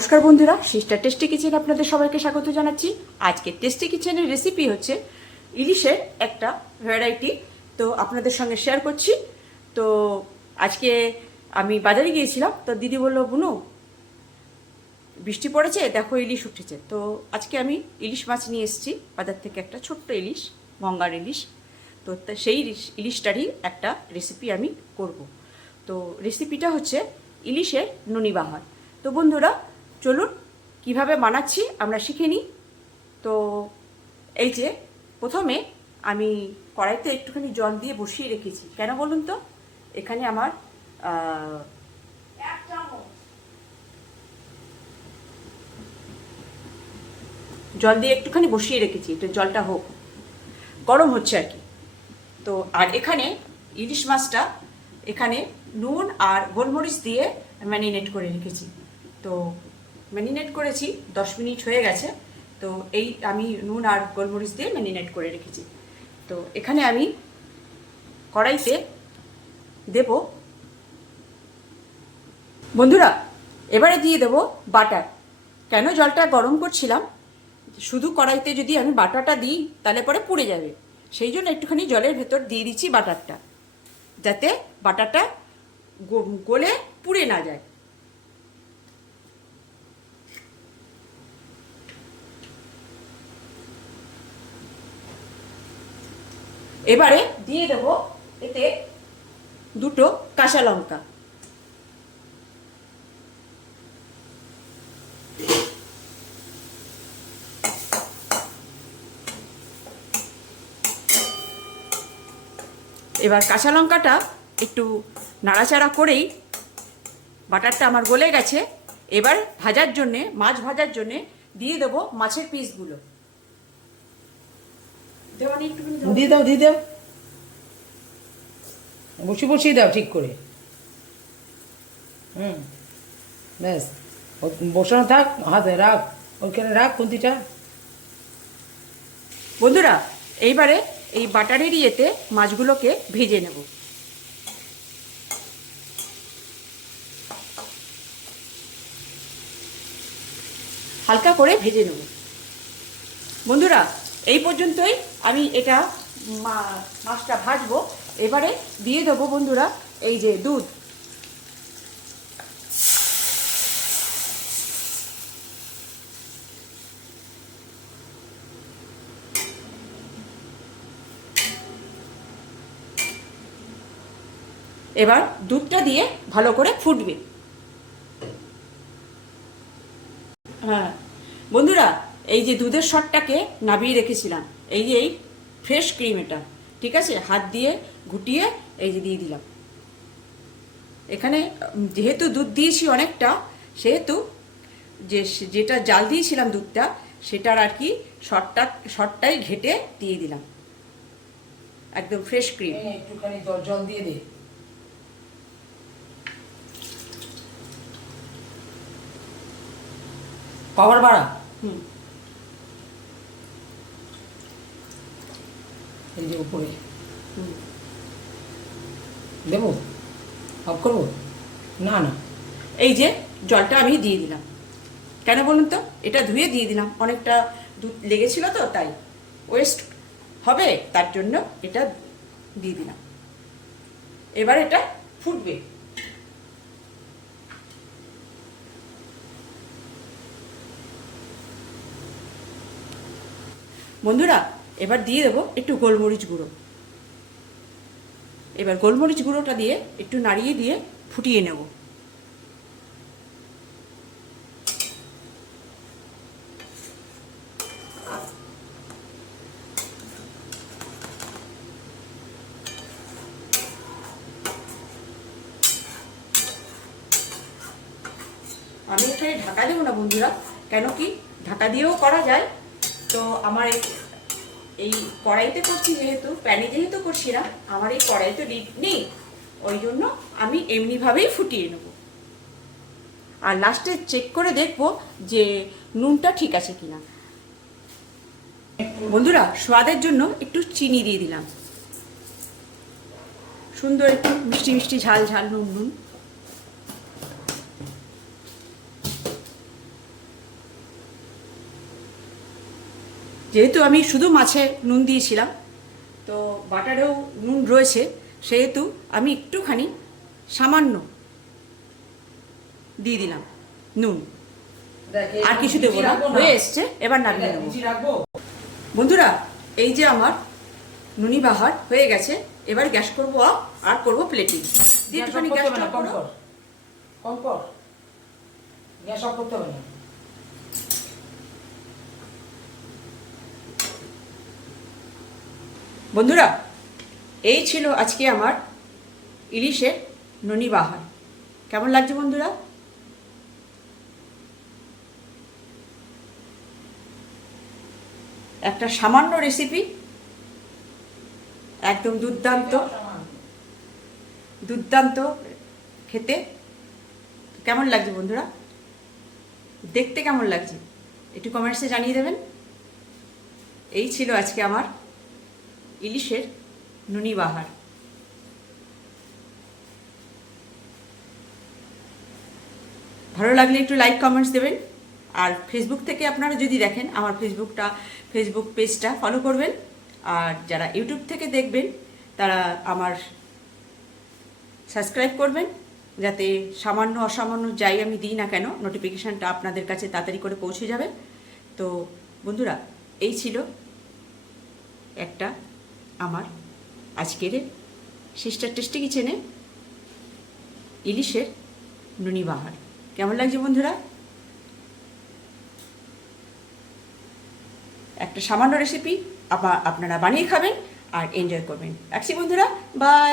নমস্কার বন্ধুরা, sister tasty kitchen আপনাদের সবাইকে স্বাগত জানাচ্ছি। আজকে টেস্টি কিচেনের রেসিপি হচ্ছে ইলিশের একটা ভ্যারাইটি, তো আপনাদের সঙ্গে শেয়ার করছি। তো আজকে আমি বাজারে গিয়েছিলাম, তো দিদি বললো, বুনু বৃষ্টি পড়েছে, দেখো ইলিশ উঠেছে। তো আজকে আমি ইলিশ মাছ নিয়ে এসেছি বাজার থেকে, একটা ছোট্ট ইলিশ, গঙ্গার ইলিশ। তো সেই ইলিশটারই একটা রেসিপি আমি করব। তো রেসিপিটা হচ্ছে ইলিশের ননিবাহার। তো বন্ধুরা চলুন কিভাবে বানাচ্ছি আমরা শিখে নিই। তো এই যে প্রথমে আমি কড়াইতে একটুখানি জল দিয়ে বসিয়ে রেখেছি, কেন বলুন তো? এখানে আমার জল দিয়ে একটুখানি বসিয়ে রেখেছি, তো জলটা হোক, গরম হচ্ছে আর কি। তো আর এখানে ইলিশ মাছটা এখানে নুন আর গোলমরিচ দিয়ে ম্যারিনেট করে রেখেছি। তো ম্যারিনেট করেছি 10 মিনিট হয়ে গেছে। তো এই আমি নুন আর গোলমরিচ দিয়ে ম্যারিনেট করে রেখেছি। তো এখানে আমি কড়াইতে দেব, বন্ধুরা এবারে দিয়ে দেব বাটার। কেন জলটা গরম করছিলাম, শুধু কড়াইতে যদি আমি বাটারটা দিই তাহলে পরে পুড়ে যাবে, সেই জন্য একটুখানি জলের ভেতর দিয়ে দিচ্ছি বাটারটা, যাতে বাটারটা গলে পুড়ে না যায়। এবারে দিয়ে দেব এতে দুটো কাঁচা লঙ্কা। এবার কাঁচা লঙ্কাটা একটু নাড়াচাড়া করেই, বাটারটা আমার গলে গেছে, এবার ভাজার জন্যে, মাছ ভাজার জন্যে দিয়ে দেবো মাছের পিসগুলো। দিয়ে দাও বসিয়ে দাও ঠিক করে। ব্যাস, বসানো থাক, হাতে রাখ, ওইখানে রাখ খুন্তিটা। বন্ধুরা এইবারে এই বাটারের ইয়েতে মাছগুলোকে ভেজে নেব। হালকা করে ভেজে নেব বন্ধুরা। এই পর্যন্তই আমি এটা মাছটা ভাজবো। এবারে দিয়ে দেবো বন্ধুরা এই যে দুধ। এবার দুধটা দিয়ে ভালো করে ফুটবে। হ্যাঁ বন্ধুরা, এই যে দুধের শটটাকে নাবিয়ে রেখেছিলাম, এই যে এই ফ্রেশ ক্রিম, এটা ঠিক আছে, হাত দিয়ে ঘুটিয়ে এই যে দিয়ে দিলাম। এখানে যেহেতু দুধ দিয়েছি অনেকটা, সেহেতু যেটা জাল দিয়েছিলাম দুধটা, সেটার আর কি শটটাই ঘেটে দিয়ে দিলাম, একদম ফ্রেশ ক্রিম। একটুখানি জল দিয়ে দে। পাওয়ার বাড়া। এই যে উপরে দেবো, অফ করবো? না, এই যে জলটা আমি দিয়ে দিলাম, কেন বলুন তো? এটা ধুয়ে দিয়ে দিলাম, অনেকটা দুধ লেগেছিল তো, তাই ওয়েস্ট হবে, তার জন্য এটা দিয়ে দিলাম। এবার এটা ফুটবে। বন্ধুরা এবার দিয়ে দেবো একটু গোলমরিচ গুঁড়ো। এবার গোলমরিচ গুঁড়োটা দিয়ে একটু নাড়িয়ে দিয়ে ফুটিয়ে নেব। আমি এখানে ঢাকা দেবো না বন্ধুরা, কেন কি ঢাকা দিয়েও করা যায়। তো আমার এই কড়াইতে করছি, যেহেতু প্যানে যেহেতু করছি না, আমার এই কড়াই তো লিড নেই, ওই জন্য আমি এমনিভাবেই ফুটিয়ে নেব। আর লাস্টে চেক করে দেখব যে নুনটা ঠিক আছে কিনা। বন্ধুরা স্বাদের জন্য একটু চিনি দিয়ে দিলাম, সুন্দর একটু মিষ্টি মিষ্টি ঝাল ঝাল নুন নুন। যেহেতু আমি শুধু মাছে নুন দিয়েছিলাম, তো বাটারেও নুন রয়েছে, সেহেতু আমি একটুখানি সামান্য দিয়ে দিলাম নুন, আর কিছু দেবো না। হয়ে এসছে, এবার নামিয়ে নেবো। রাখবো। বন্ধুরা, এই যে আমার নুনি বাহার হয়ে গেছে, এবার গ্যাস করবো অফ আর করবো প্লেটিং দিয়ে একটুখানি গ্যাসটা কম কর, কম কর, গ্যাস অফ করতে হবে না। বন্ধুরা, এই ছিল আজকে আমার ইলিশের নুনি বাহার। কেমন লাগছে বন্ধুরা? একটা সামান্য রেসিপি, একদম দুর্দান্ত দুর্দান্ত খেতে। কেমন লাগছে বন্ধুরা? দেখতে কেমন লাগছে একটু কমেন্টসে জানিয়ে দেবেন। এই ছিল আজকে আমার ইলিশের নুনি বাহার। ভালো লাগলে একটু লাইক কমেন্টস দেবেন, আর ফেসবুক থেকে আপনারা যদি দেখেন আমার ফেসবুক পেজটা ফলো করবেন, আর যারা ইউটিউব থেকে দেখবেন তারা আমার সাবস্ক্রাইব করবেন, যাতে সামান্য অসামান্য যাই আমি দিই না কেন নোটিফিকেশানটা আপনাদের কাছে তাড়াতাড়ি করে পৌঁছে যাবে। তো বন্ধুরা, এই ছিল একটা আমার আজকের সিস্টার টেস্টি কিচেনে ইলিশের নুনি বাহার। কেমন লাগছে বন্ধুরা? একটা সামান্য রেসিপি আপনারা বানিয়ে খাবেন আর এনজয় করবেন। রাখছি বন্ধুরা, বাই।